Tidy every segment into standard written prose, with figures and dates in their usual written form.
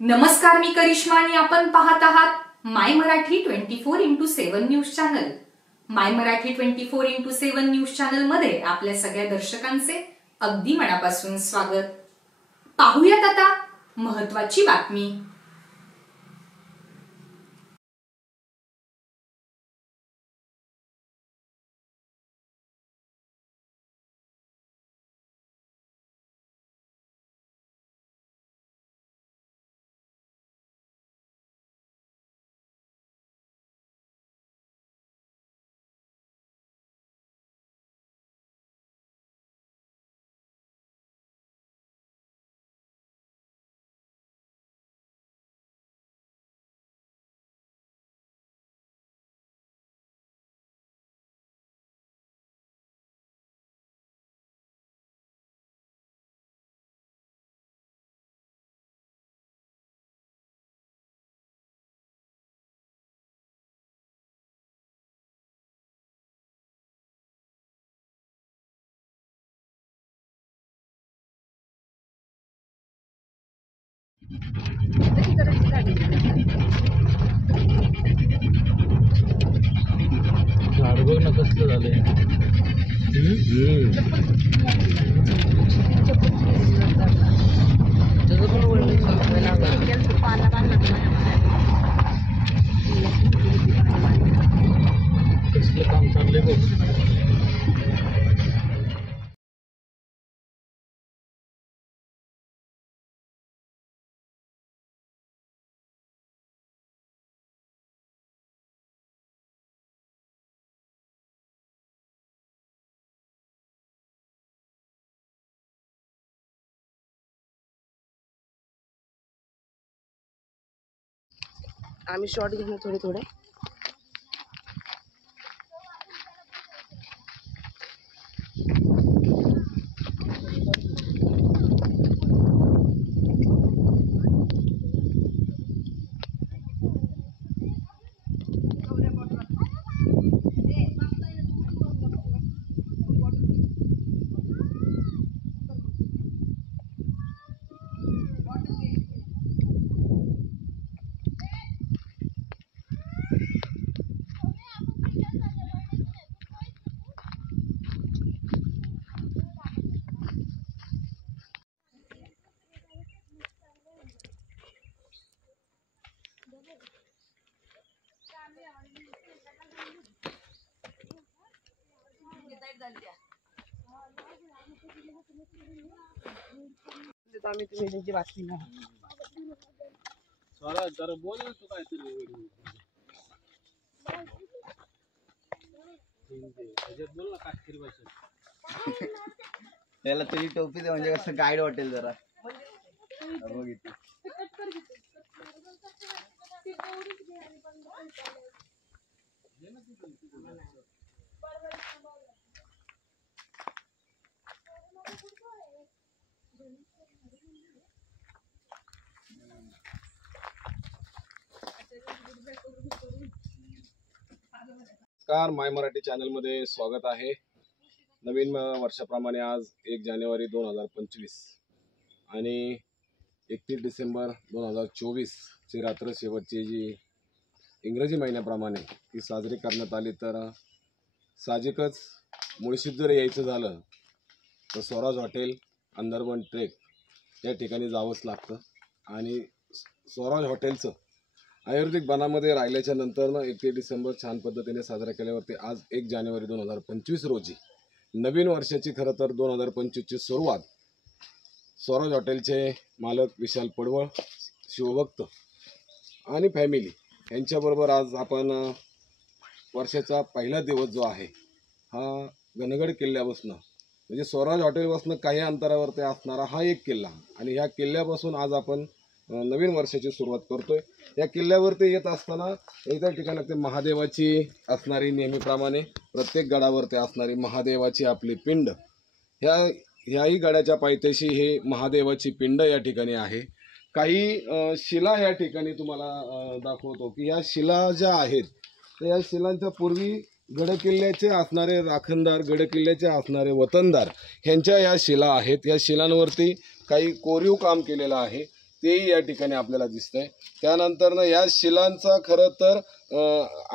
नमस्कार, मी करिश्मा आणि आपण पाहत आहात माय मराठी 24x7 न्यूज चॅनल। माय मराठी 24x7 न्यूज चॅनल मध्ये आपल्या सगळ्या दर्शकांचे अगदी मनापासून स्वागत। पाहूयात आता महत्त्वाची बातमी। बघ ना कसलं झालंय। कसलं काम चाललंय बघ। आम्ही शॉर्ट घेऊन थोडे थोडे आम्ही तुम्ही त्यांची बातमी ना स्वराज जरा बोल ना तू काहीतरी त्याच्यात बोल ना काश्मीरी भाषेत। त्याला तुझी टोपी दे म्हणजे कसं गाईड वाटेल जरा। बघितलं नमस्कार, माय मराठी चॅनल मध्ये स्वागत आहे। नवीन वर्षाप्रमाणे आज 1 जानेवारी 2025 आणि 31 डिसेंबर 2024 ची रात्र शेवटची जी इंग्रजी महिन्याप्रमाणे ती साजरी करण्यात आली। तर साहजिकच मुळशीत जर यायचं झालं तर स्वराज हॉटेल अंदरवन ट्रेक या ठिकाणी जावंच लागतं। आणि स्वराज हॉटेलचं आयुर्वेदिक बनामध्ये राहिल्याच्या नंतर 31 डिसेंबर छान पद्धतीने साजरा केल्यावरती आज 1 जानेवारी 2025 रोजी नवीन वर्षाची खरं तर 2025ची सुरुवात स्वराज हॉटेलचे मालक विशाल पडवळ, शिवभक्त आणि फॅमिली यांच्याबरोबर आज आपण वर्षाचा पहिला दिवस जो आहे हा गणगड किल्ल्यापासून म्हणजे स्वराज हॉटेलपासून काही अंतरावरती असणारा हा एक किल्ला आणि ह्या किल्ल्यापासून आज आपण नवीन वर्षाची सुरुवात करतोय। या किल्ल्यावरती येत असताना इतर ठिकाणी महादेवाची असणारी नेहमीप्रमाणे प्रत्येक गडावरती असणारी महादेवाची आपली पिंड ह्याही गडाच्या पायथ्याशी हे महादेवाची पिंड या ठिकाणी आहे। काही शिला या ठिकाणी तुम्हाला दाखवतो की या शिला ज्या आहेत तर या शिलांच्या पूर्वी गडकिल्ल्याचे असणारे राखणदार, गडकिल्ल्याचे असणारे वतनदार ह्यांच्या या शिला आहेत। या शिलांवरती काही कोरीव काम केलेलं आहे। तेही या ठिकाणी आपल्याला दिसतंय. त्यानंतरनं या शिलांचा खरं तर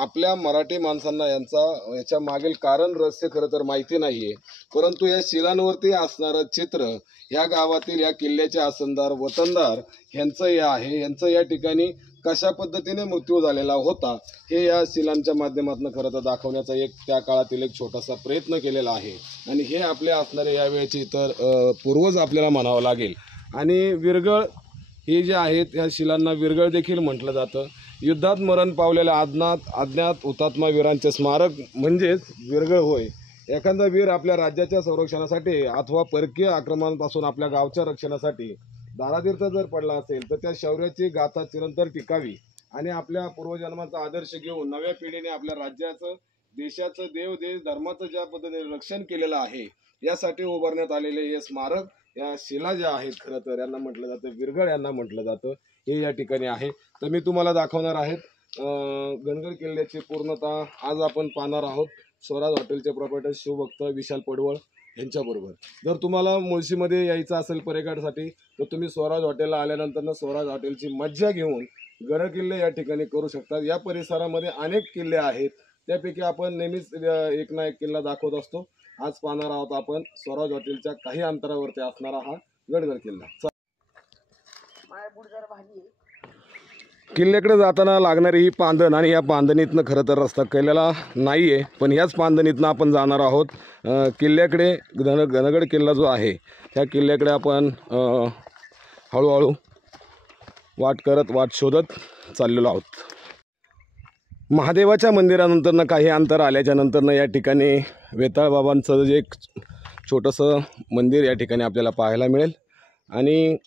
आपल्या मराठी माणसांना याच्या मागील कारण रहस्य खरं तर माहिती नाहीये, परंतु या शिलांवरती असणारं चित्र या गावातील या किल्ल्याचे आसनदार वतनदार ह्यांचं हे आहे. यांचं या ठिकाणी कशा पद्धतीने मृत्यू झालेला होता हे या शिलांच्या माध्यमातून खरं तर दाखवण्याचा त्या काळातील एक छोटासा प्रयत्न केलेला आहे. आणि हे आपले असणारे यावेळेचे तर पूर्वज आपल्याला म्हणावं लागेल. आणि विरगळ हे जे आहेत या शिलांना विरगळ देखील म्हटलं जातं. युद्धात मरण पावलेल्या अज्ञात हुतात्मा वीरांचे स्मारक म्हणजेच विरगळ होय. एखादा वीर आपल्या राज्याच्या संरक्षणासाठी अथवा परकीय आक्रमणापासून आपल्या गावच्या रक्षणासाठी दारातीर्थ जर पडला असेल तर त्या शौर्याची गाथा चिरंतर टिकावी आणि आपल्या पूर्वजन्माचा आदर्श घेऊन नव्या पिढीने आपल्या राज्याचं, देशाचं, देश धर्माचं ज्या पद्धतीने रक्षण केलेलं आहे यासाठी उभारण्यात आलेले हे स्मारक, या शिला ज्या आहेत खरं तर यांना म्हटलं जातं विरगळ, यांना म्हटलं जातं. हे या ठिकाणी आहे. तर मी तुम्हाला दाखवणार आहेत गणगड किल्ल्याची पूर्णतः. आज आपण पाहणार आहोत स्वराज हॉटेलचे प्रॉपर्टर शिवभक्त विशाल पडवळ यांच्याबरोबर. जर तुम्हाला मुळशीमध्ये यायचं असेल पर्यटनासाठी तर तुम्ही स्वराज हॉटेलला आल्यानंतर स्वराज हॉटेलची मज्जा घेऊन गड किल्ले या ठिकाणी करू शकतात. या परिसरामध्ये अनेक किल्ले आहेत, त्यापैकी आपण नेहमीच एक ना एक किल्ला दाखवत असतो. आज पाहणार आहोत आपण स्वराज हॉटेलच्या काही अंतरावरती असणारा हा गडगड किल्ला. किल्ल्याकडे जाताना लागणारी ही पांदण आणि या पांदणीतनं खरं तर रस्ता केलेला नाही आहे, पण याच पांदणीतनं आपण जाणार आहोत किल्ल्याकडे. गणगड किल्ला जो आहे त्या किल्ल्याकडे आपण हळूहळू वाट शोधत चाललेलो आहोत. महादेवाच्या मंदिरानंतरनं काही अंतर आल्याच्या नंतरनं या ठिकाणी वेताळ बाबांचं जे एक छोटंसं मंदिर या ठिकाणी आपल्याला पाहायला मिळेल. आणि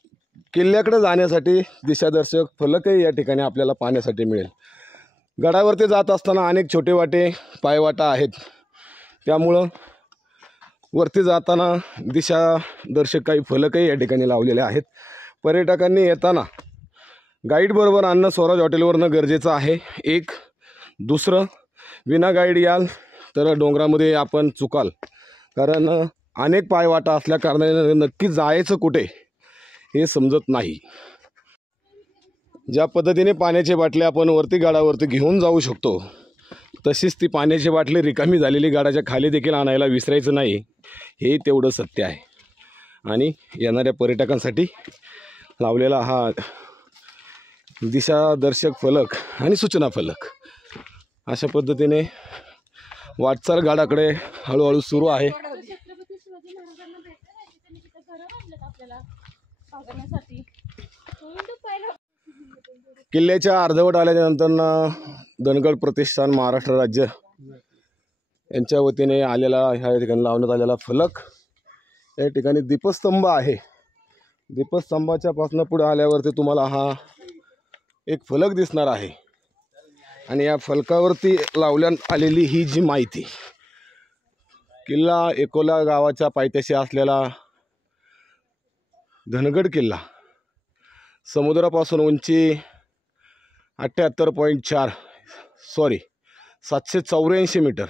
किल्ल्याकडे जाण्यासाठी दिशादर्शक फलकही या ठिकाणी आपल्याला पाहण्यासाठी मिळेल. गडावरती जात असताना अनेक छोटे वाटे पायवाटा आहेत, त्यामुळं वरती जाताना दिशादर्शक काही फलकही या ठिकाणी लावलेले आहेत. पर्यटकांनी येताना गाईडबरोबर आणणं स्वराज हॉटेलवरनं गरजेचं आहे. एक दुसरं, विना गाईड याल तर डोंगरामध्ये आपण चुकाल, कारण अनेक पायवाटा असल्या कारणाने नक्की जायचं कुठे हे समजत नाही. ज्या पद्धतीने पाण्याची बाटली आपण वरती गाडावरती घेऊन जाऊ शकतो तशीच ती पाण्याची बाटली रिकामी झालेली गाडाच्या खाली देखील आणायला विसरायचं नाही, हे तेवढं सत्य आहे. आणि येणाऱ्या पर्यटकांसाठी लावलेला हा दिशादर्शक फलक आणि सूचना फलक अशा पद्धतीने वाटचाल गाडाकडे हळूहळू सुरू आहे. किल्ल्याच्या अर्धवट आल्याच्या नंतर धनगड प्रतिष्ठान महाराष्ट्र राज्य यांच्या वतीने आलेला ह्या ठिकाणी लावण्यात आलेला फलक. या ठिकाणी दीपस्तंभ आहे. दीपस्तंभाच्या पासून पुढे आल्यावरती तुम्हाला हा एक फलक दिसणार आहे. आणि या फलकावरती लावण्यात आलेली ही जी माहिती, किल्ला एकोला गावाच्या पायथ्याशी असलेला धनगड किल्ला, समुद्रापासून उंची 784 मीटर.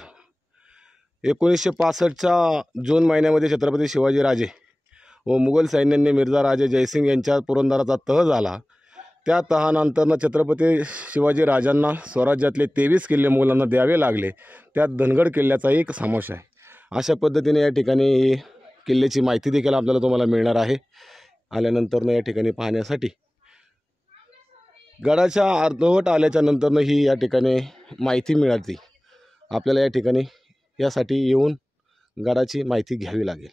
1965च्या जून महिन्यामध्ये छत्रपती शिवाजीराजे व मुघल सैन्याने मिर्झा राजे जयसिंग यांच्या पुरंदराचा तह झाला. त्या तहानंतरनं छत्रपती शिवाजी राजांना स्वराज्यातले 23 किल्ले मुघलांना द्यावे लागले. त्यात धनगड किल्ल्याचा एक समावेश आहे. अशा पद्धतीने या ठिकाणी किल्ल्याची माहिती देखील आपल्याला तुम्हाला मिळणार आहे आल्यानंतरनं या ठिकाणी पाहण्यासाठी. गडाच्या अर्धवट आल्याच्या नंतरनं ही या ठिकाणी माहिती मिळाली. आपल्याला या ठिकाणी यासाठी येऊन गडाची माहिती घ्यावी लागेल.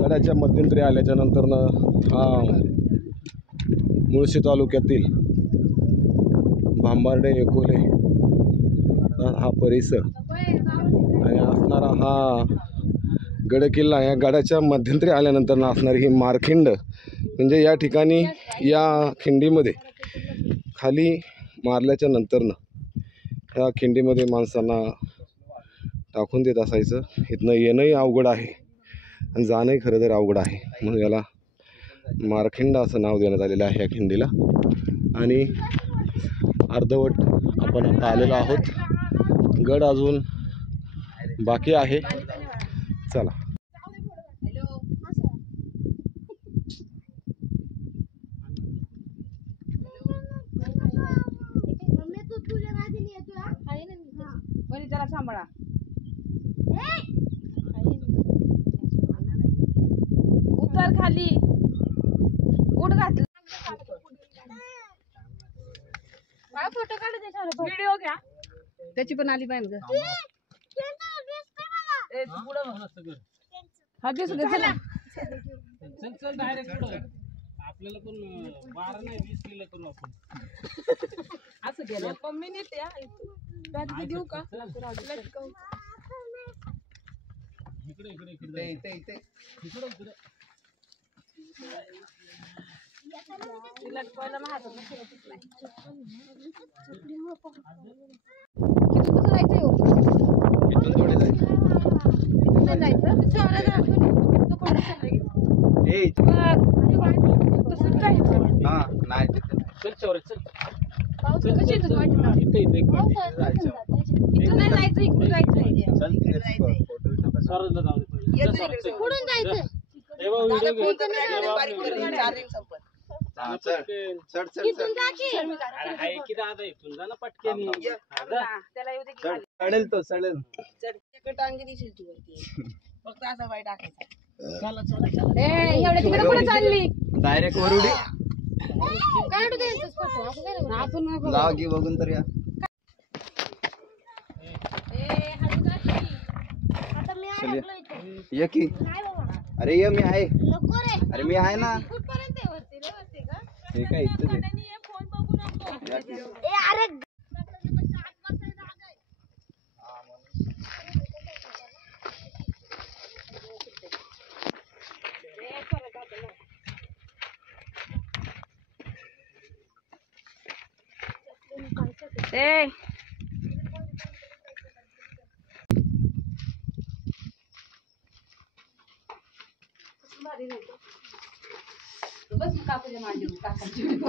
गडाच्या मध्यंतरी आल्याच्या नंतरनं हा मुळशी तालुक्यातील भांबार्डे एकोले हा परिसर आणि असणारा हा गडकिल्ला. या गडाच्या मध्यंतरी आल्यानंतर असणारी ही मारखिंड, म्हणजे या ठिकाणी या खिंडीमध्ये खाली मारल्याच्या नंतरनं ह्या खिंडीमध्ये माणसांना टाकून देत असायचं. इथनं येणंही अवघड आहे आणि जाणंही खरं तर अवघड आहे, म्हणून याला मारखिंड असं नाव देण्यात आलेलं आहे या खिंडीला. आणि अर्धवट आपण आता आलेलो आहोत. गड अजून बाकी आहे. चला. त्याला सांभाळा. उतर खाली. उठ घातलं. फोटो काढ त्याच्यावर. व्हिडिओ घ्या. त्याची पण आली पाहिजे. हा दिसू दे. चला चल चल डायरेक्ट पुढं. आपल्याला पण 12 नाही 20 किलो करू आपण. असं गेलं. मम्मी नेते देऊ का? इकडे इकडे इकडे इकडे इकडे. तिला पहिला महाग नाही. चल चौरे चल. इथे इथे एक सरजला जाऊ दे पहिले. कुठून जायचं? हे बघ व्हिडिओ घे. अरे हाय की दादा इथून जा ना पटकन. त्याला येऊ दे की खाली. चढेल तो चढेल. टांगे दिसेल तू वरती. फक्त असा बाय टाकायचा. चला चला चला. एवढ्या तिकडे कुठे चालली? डायरेक्ट वरुडी काढू दे आपण लाव की बघून तर या. ये की. अरे ये मी आहे. अरे मी आहे ना. ठीक आहे इथं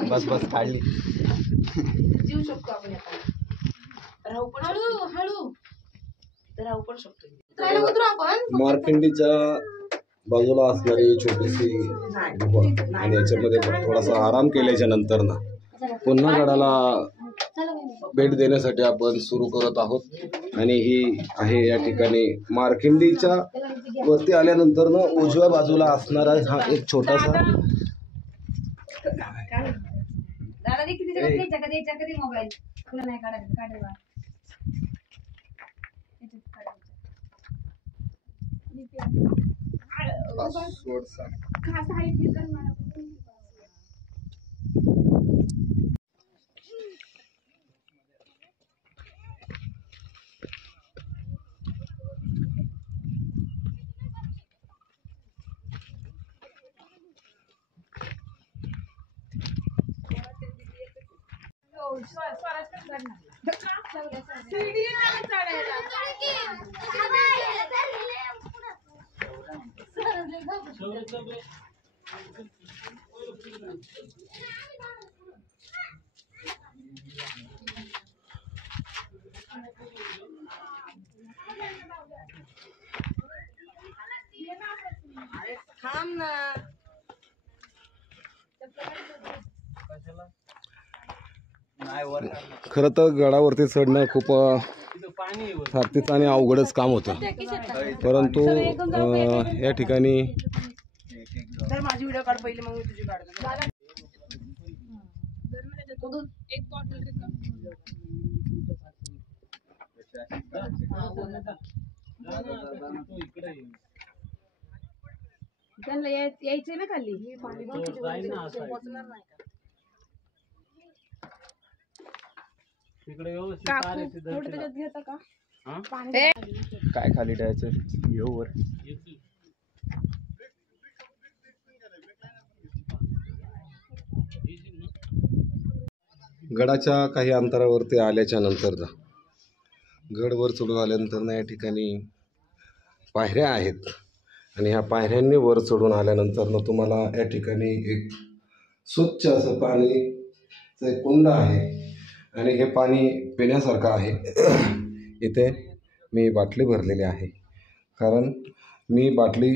बस बस काढली. जीव शकतो आपण आता. राहू पण हळू राहू पण शकतो. उतरू आपण. मार्कंडीच्या बाजूला असणारी छोटीशी गुहा आणि याच्यामध्ये थोडासा आराम केल्याच्या नंतर ना पुन्हा गडाला भेट देण्यासाठी आपण सुरू करत आहोत. आणि ही आहे या ठिकाणी मार्कंडीच्या वरती आल्यानंतर ना उजव्या बाजूला असणारा हा एक छोटासा दादा दे किती द्यायचा कधी मोबाईल तुला नाही काढायचं. काढेवा थांब ना. खरं तर गडावरती चढणं खूप थापतीचं आणि अवघडच काम होतं. परंतु या ठिकाणी तर माझी व्हिडिओ काढ पहिले मग मी तुझी काढतो. एक बॉटल त्यांना यायचंय ना खाली. पोहोचणार नाही का? तिकडे व्यवस्थित घेता का? काय खाली द्यायचं येऊ वर. गडाच्या काही अंतरावरती आल्याच्या नंतर ना गडवर चढून आल्यानंतर ना या ठिकाणी पायऱ्या आहेत. आणि ह्या पायऱ्यांनी वर चढून आल्यानंतर ना तुम्हाला या ठिकाणी एक स्वच्छ असं पाणीचं एक कुंड आहे. आणि हे पाणी पिण्यासारखं आहे. इथे मी बाटली भरलेली आहे, कारण मी बाटली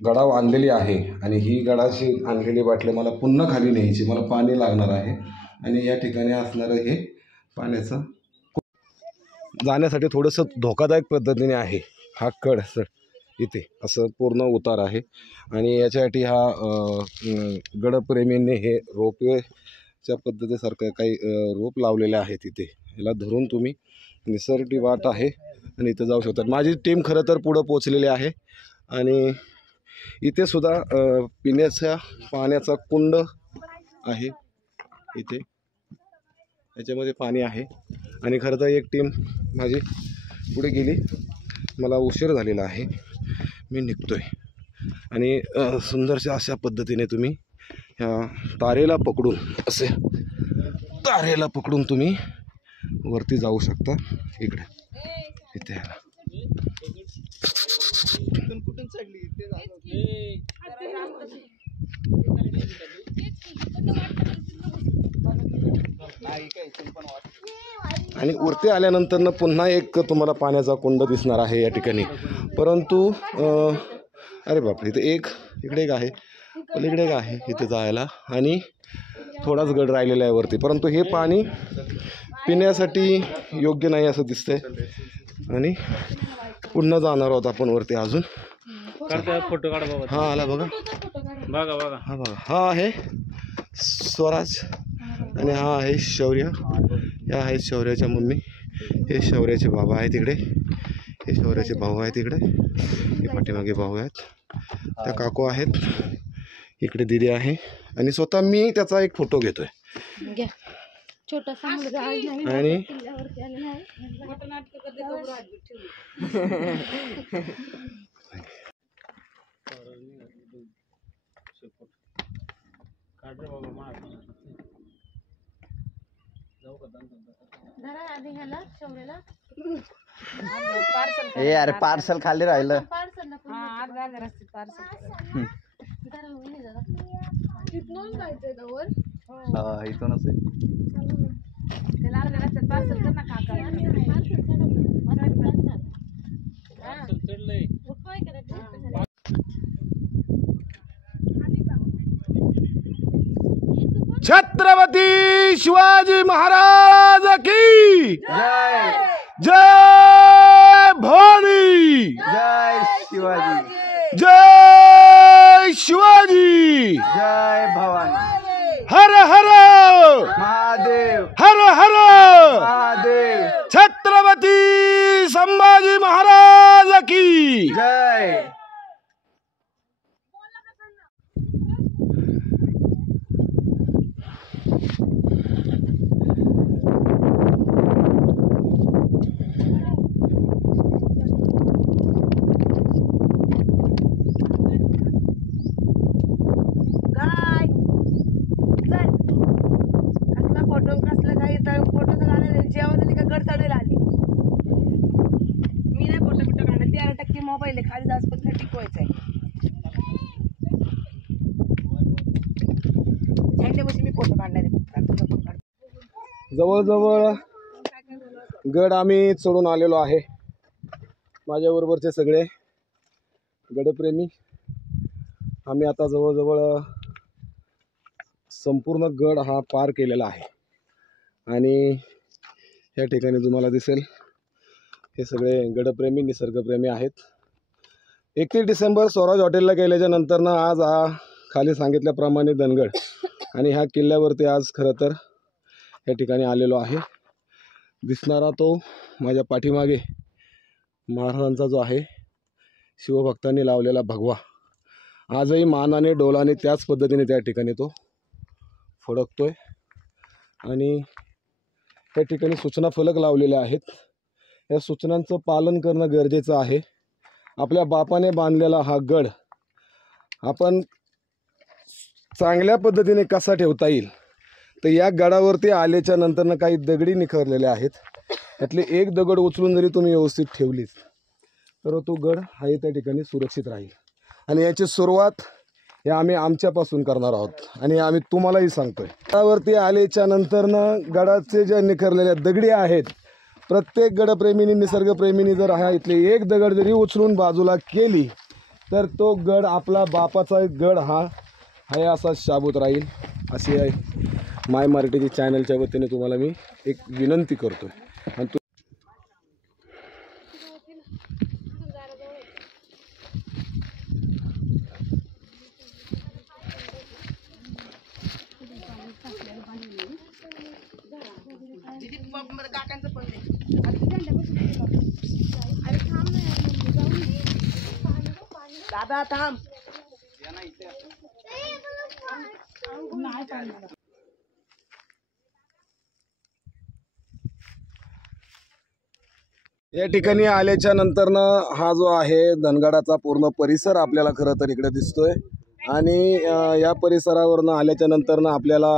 गडाव आणलेली आहे आणि ही गडाची आणलेली बाटली मला पुन्हा खाली न्यायची, मला पाणी लागणार आहे. आणि या ठिकाणी असणारं हे पाण्याचं जाण्यासाठी थोडंसं धोकादायक पद्धतीने आहे. हा कड सर इथे असं पूर्ण उतार आहे आणि याच्यासाठी हा गडप्रेमींनी हे रोपवेच्या पद्धतीसारखं काही रोप लावलेले आहेत. इथे याला धरून तुम्ही निसर्गी वाट आहे आणि इथे जाऊ शकतात. माझी टीम खरं तर पुढं पोचलेली आहे आणि इथे सुद्धा पिण्याच्या पाण्याचा कुंड आहे. इथे याच्यामध्ये पाणी आहे आणि खरं तर एक टीम माझी पुढे गेली, मला उशीर झालेला आहे, मी निघतोय. आणि सुंदरशा अशा पद्धतीने तुम्ही ह्या तारेला पकडून असे तारेला पकडून तुम्ही वरती जाऊ शकता. इकडे इथे कुठून चढली ते आणि वरती आल्यानंतर पुन्हा एक तुम्हाला पाण्याचा कुंड दिसणार आहे या ठिकाणी. परंतु अरे बापरे, इथे एक इकडे एक आहे, पलीकडे एक आहे इथे जायला आणि थोडाच गड राहिलेला आहे वरती. परंतु हे पाणी पिण्यासाठी योग्य नाही असं दिसतंय आणि पुन्हा जाणार आहोत आपण वरती अजून. फोटो काढ बाबा. हा आला बघा बघा बघा. हा बघा, हा आहे स्वराज आणि हा आहे शौर्य. या आहेत शौर्याच्या मम्मी, हे शौर्याचे बाबा आहेत तिकडे, हे शौर्याचे भाऊ आहेत तिकडे, हे पाठीमागे भाऊ आहेत, त्या काकू आहेत, इकडे दिदी आहे आणि स्वतः मी त्याचा एक फोटो घेतोय. छोटासा मुलगा आणि हे अरे पार्सल खाली राहिलं. इथूनच छत्रपती शिवाजी महाराज की जय. जय भवानी, जय शिवाजी, जय शिवाजी, जय भवानी, हर हर महादेव, हर हर महादेव, छत्रपती संभाजी महाराज की जय. मोबाईल खाली जास्त टिकवायचा आहे. झेंड्यापाशी मी फोटो काढणार आहे. जवळजवळ गड आम्ही चढून आलेलो आहे. माझ्याबरोबरचे सगळे गडप्रेमी. आम्ही आता जवळजवळ संपूर्ण गड हा पार केलेला आहे आणि या ठिकाणी तुम्हाला दिसेल हे सगळे गडप्रेमी निसर्गप्रेमी आहेत. 31 डिसेंबर स्वराज हॉटेलला गेल्याच्या नंतर आज हा खाली सांगितल्याप्रमाणे धनगड आणि ह्या किल्ल्यावरती आज खरं तर या ठिकाणी आलेलो आहे. दिसणारा तो माझ्या पाठीमागे महाराजांचा जो आहे शिवभक्तांनी लावलेला भगवा आजही मानाने डोलाने त्याच पद्धतीने त्या ठिकाणी तो फडकतोय आणि त्या ठिकाणी सूचना फलक लावलेले आहेत. या सूचनांचं पालन करणं गरजेचं आहे. आपल्या बापाने बांधलेला हा गड आपण चांगल्या पद्धतीने कसा ठेवता येईल तर या गडावरती आल्याच्या नंतरनं काही दगडी निखरलेले आहेत. त्यातले एक दगड उचलून जरी तुम्ही व्यवस्थित ठेवलीच तर तो गड हा त्या ठिकाणी सुरक्षित राहील. आणि याची सुरुवात हे आम्ही आमच्यापासून करणार आहोत आणि आम्ही तुम्हालाही सांगतोय. गडावरती आल्याच्या नंतरनं गडाचे जे निखरलेल्या दगडी आहेत, प्रत्येक गडप्रेमीनी निसर्गप्रेमीनी जर हा इथले एक दगड जरी उचलून बाजूला केली तर तो गड आपला बापाचा गड हा असा शाबूत राहील. अशी आहे माय मराठीची चॅनलच्या वतीने तुम्हाला मी एक विनंती करतोय. आणि काकांचं पण दादा थांब. या ठिकाणी आल्याच्या नंतरनं हा जो आहे धनगडाचा पूर्ण परिसर आपल्याला खरं तर इकडे दिसतोय. आणि या परिसरावरनं आल्याच्या नंतरनं आपल्याला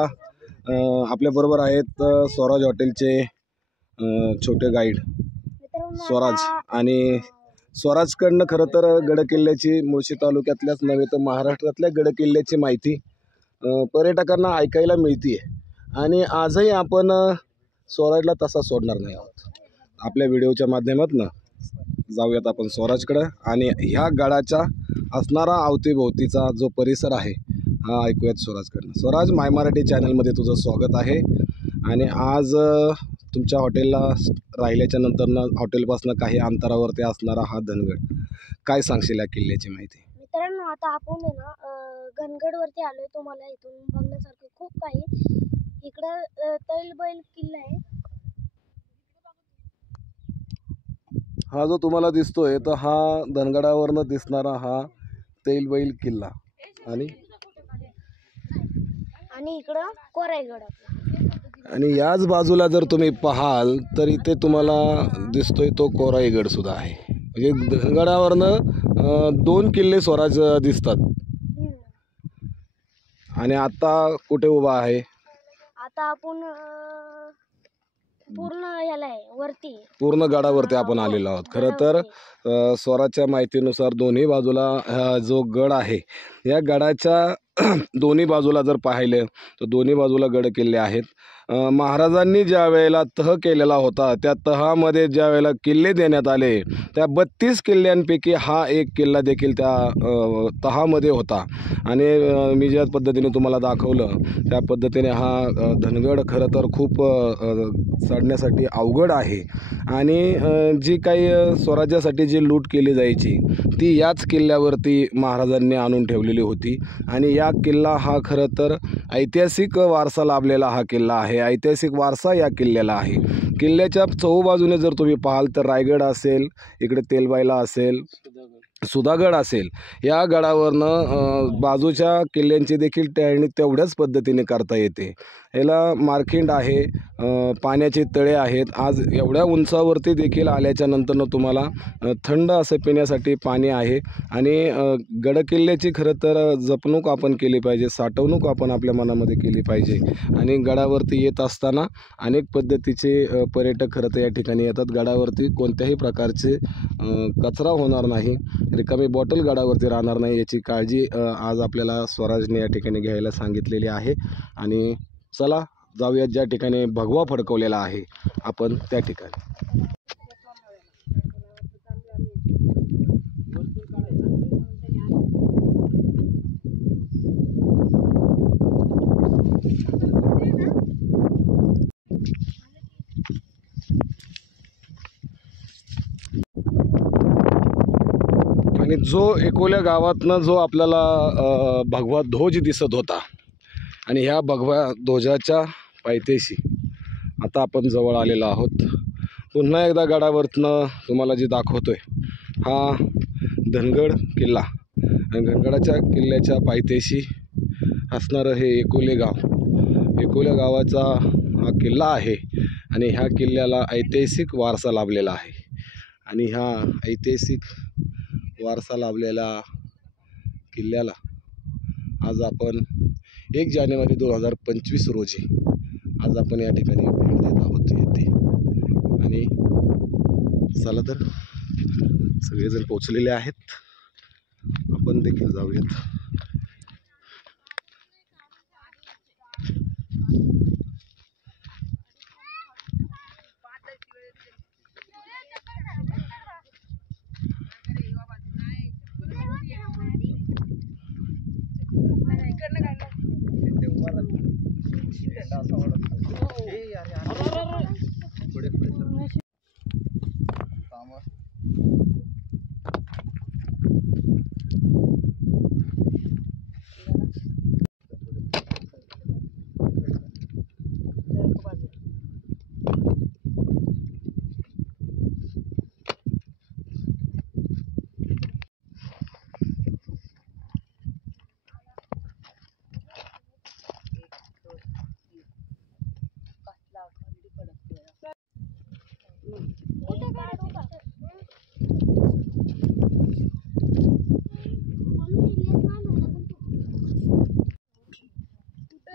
आपल्याबरोबर आहेत स्वराज हॉटेलचे छोटे गाईड स्वराज. आणि स्वराजकडनं खरं तर गडकिल्ल्याची मुळशी तालुक्यातल्याच नव्हे तर महाराष्ट्रातल्या गडकिल्ल्याची माहिती पर्यटकांना ऐकायला मिळते. आणि आजही आपण स्वराजला तसा सोडणार नाही आहोत. आपल्या व्हिडिओच्या माध्यमातून जाऊयात आपण स्वराजकडं आणि ह्या गडाच्या असणारा अवतीभोवतीचा जो परिसर आहे हा ऐकूयात स्वराजकडनं. स्वराज, माय मराठी चॅनलमध्ये तुझं स्वागत आहे. आणि आज तुमच्या हॉटेलला राहिल्याच्या नंतरनं हॉटेलपासून काही अंतरावरती असणारा हा धनगड, काय सांगशील या किल्ल्याची माहिती? मित्रांनो, आता आपण आहे ना धनगडवरती आलोय. तुम्हाला इथून बघण्यासारखं खूप काही. इकडं तैलबैल किल्ला आहे. हा जो तुम्हाला दिसतोय तर हा धनगडावरनं दिसणारा हा तैलबैल किल्ला. आणि इकडं कोराईगड. आणि याच बाजूला जर तुम्ही पाहाल तर इथे तुम्हाला दिसतोय तो कोराईगड सुद्धा आहे. म्हणजे धनगडावरनं 2 किल्ले स्वराज दिसतात. आणि आता कुठे उभा आहे? आता आपण पूर्ण याला आहे वरती, पूर्ण गडावरती आपण आलेलो आहोत. खरं तर स्वराजच्या माहितीनुसार दोन्ही बाजूला जो गड आहे या गडाच्या दोन्ही बाजूला जर पाहिले तर दोन्ही बाजूला गड किल्ले आहेत. महाराजांनी ज्या वेळेला तह केलेला होता त्या तहामध्ये ज्या वेळेला किल्ले देण्यात आले त्या 32 किल्ल्यांपैकी हा एक किल्ला देखील त्या तहामध्ये होता. आणि मी ज्या पद्धतीने तुम्हाला दाखवलं त्या पद्धतीने हा धनगड खरं तर खूप चढण्यासाठी अवघड आहे. आणि जी काही स्वराज्यासाठी जी लूट केली जायची ती याच किल्ल्यावरती महाराजांनी आणून ठेवलेली होती. आणि या किल्ला हा खरं तर ऐतिहासिक वारसा लाभलेला हा किल्ला आहे. ऐतिहासिक वारसा या किल्ल्याला आहे. किल्ल्याच्या चहूबाजूने जर तुम्ही पाहाल तर रायगड असेल, इकडे तेलबायला असेल, सुधागड असेल. या गडावरनं बाजूच्या किल्ल्यांची देखील टळणी तेवढ्याच पद्धतीने करता येते. याला मार्खिंड आहे, पाण्याचे तळे आहेत. आज एवढ्या उंचावरती देखील आल्याच्या नंतरनं तुम्हाला थंड असं पिण्यासाठी पाणी आहे. आणि गडकिल्ल्याची खरं तर जपणूक आपण केली पाहिजे, साठवणूक आपण आपल्या मनामध्ये केली पाहिजे. आणि गडावरती येत असताना अनेक पद्धतीचे पर्यटक खरं तर या ठिकाणी येतात. गडावरती कोणत्याही प्रकारचे कचरा होणार नाही, रिकामी बॉटल गडावरती राहणार नाही याची काळजी आज आपल्याला स्वराजने या ठिकाणी घ्यायला सांगितलेली आहे. आणि चला जाऊयात ज्या ठिकाणी भगवा फडकवलेला आहे आपण त्या ठिकाणी. आणि जो एकोल्या गावातनं जो आपल्याला भगवा ध्वज दिसत होता आणि ह्या भगवा ध्वजाच्या पायथ्याशी आता आपण जवळ आलेलो आहोत. पुन्हा एकदा गडावरनं तुम्हाला जे दाखवतोय हा धनगड किल्ला. आणि धनगडाच्या किल्ल्याच्या पायथ्याशी असणारं हे एकोले गाव, एकोल्या गावाचा हा किल्ला आहे. आणि ह्या किल्ल्याला ऐतिहासिक वारसा लाभलेला आहे. आणि ह्या ऐतिहासिक वारसा लाभलेल्या किल्ल्याला आज आपण 1 जानेवारी 2025 रोजी आज आपण या ठिकाणी भेट देत आहोत येथे. आणि चला तर सगळेजण पोचलेले आहेत, आपण देखील जाऊयात.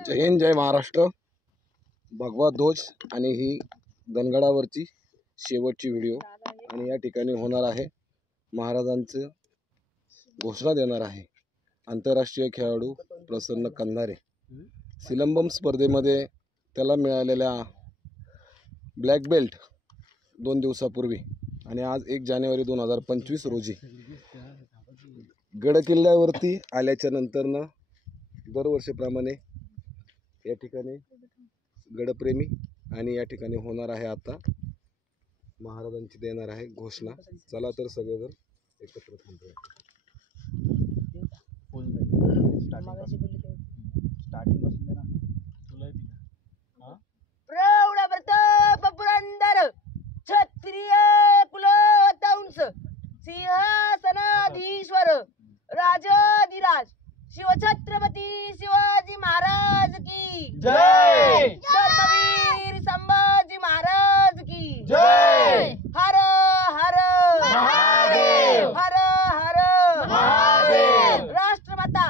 जय हिंद, जय महाराष्ट्र. भगवा ध्वज आणि ही धनगडावरची शेवटची व्हिडिओ आणि या ठिकाणी होणार आहे महाराजांचं घोषणा देणार आहे आंतरराष्ट्रीय खेळाडू प्रसन्न कंधारे. सिलंबम स्पर्धेमध्ये त्याला मिळालेल्या ब्लॅक बेल्ट 2 दिवसापूर्वी आणि आज 1 जानेवारी 2025 रोजी गडकिल्ल्यावरती आल्याच्या नंतरनं दरवर्षीप्रमाणे या ठिकाणी गडप्रेमी आणि या ठिकाणी होणार आहे आता महाराजांची देणार आहे घोषणा. चला तर सगळेजण एकत्र थांबूया. प्रौढ प्रताप पुरंदर क्षत्रिय कुलवंश सिंहासनाधीश्वर राजाधिराज शिवछत्रपती शिवाजी महाराज की जय. धर्मवीर संभाजी महाराज की जय. हर हर महादेव. हर हर महादेव. राष्ट्रमाता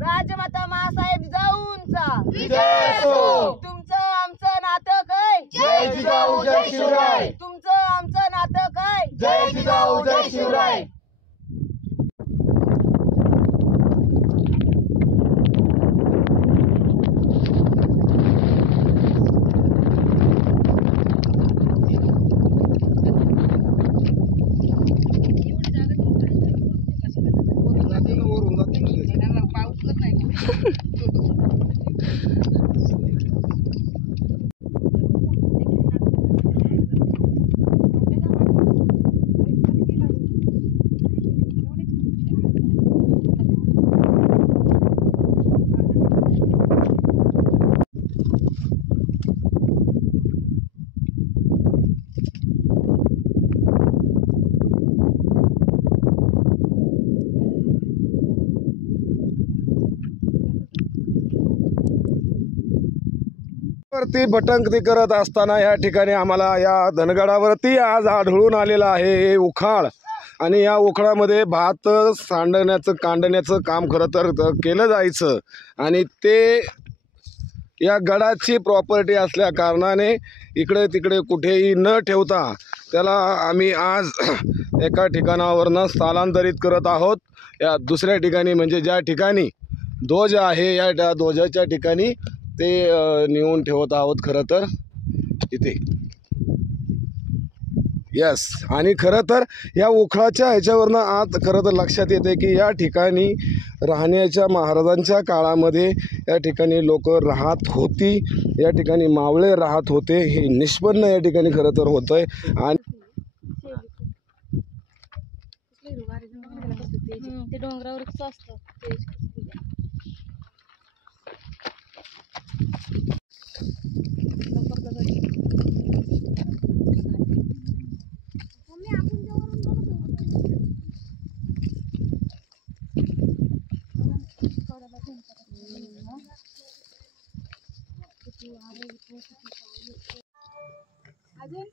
राजमाता मासाहेब जिजाऊंचा विजय असो. तुमचं आमचं नातं काय जय जिजाऊ जय शिवराय. तुमचं आमचं नातं काय जय जिजाऊ जय शिवराय. वरती भटकंती करत असताना या ठिकाणी आम्हाला या धनगडावरती आज आढळून आलेला आहे उखाळ. आणि या उखाळामध्ये भात कांडण्याचं काम खरं तर केलं जायचं आणि ते या गडाची प्रॉपर्टी असल्या कारणाने इकडे तिकडे कुठेही न ठेवता त्याला आम्ही आज एका ठिकाणावरनं स्थलांतरित करत आहोत. या दुसऱ्या ठिकाणी म्हणजे ज्या ठिकाणी ध्वज आहे या ध्वजाच्या ठिकाणी ते नेऊन ठेवत आहोत खरं तर इथे. यस. आणि खरं तर या उखळाच्या ह्याच्यावरनं आज खरं तर लक्षात येते की या ठिकाणी राहण्याच्या महाराजांच्या काळामध्ये या ठिकाणी लोक राहत होती, या ठिकाणी मावळे राहत होते. हे निष्पन्न या ठिकाणी खरं तर होतं आहे. आणि ते डोंगरावरच असतं. अजून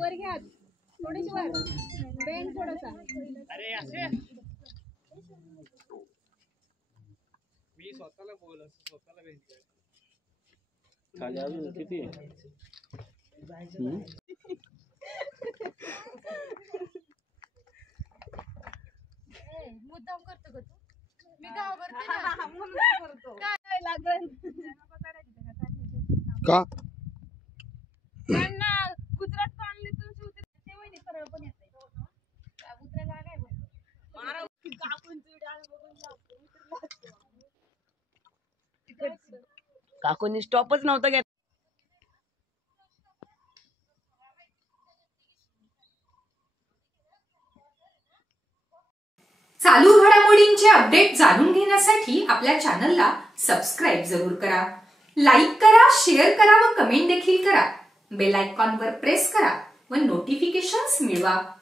वर घ्या थोडीशी वर बेंड थोडासा. अरे असे मी स्वतःला स्वतःला भेटतोय खाली अजून किती मुद्दाम करतो का तू? मी घाबरतो काय लागल का त्यांना गुजरात काढलीतून शिवते ते वहिनी सरळ पण येते उतरायला काय बोलतो मारा कापून चुड्या बघून काकूंनी स्टॉपच नव्हता घेतला. चालू घडामोडींचे अपडेट जाणून घेण्यासाठी आपल्या चॅनलला सबस्क्राईब जरूर करा. लाईक करा, शेअर करा व कमेंट देखील करा. बेल आयकॉनवर प्रेस करा व नोटिफिकेशन्स मिळवा.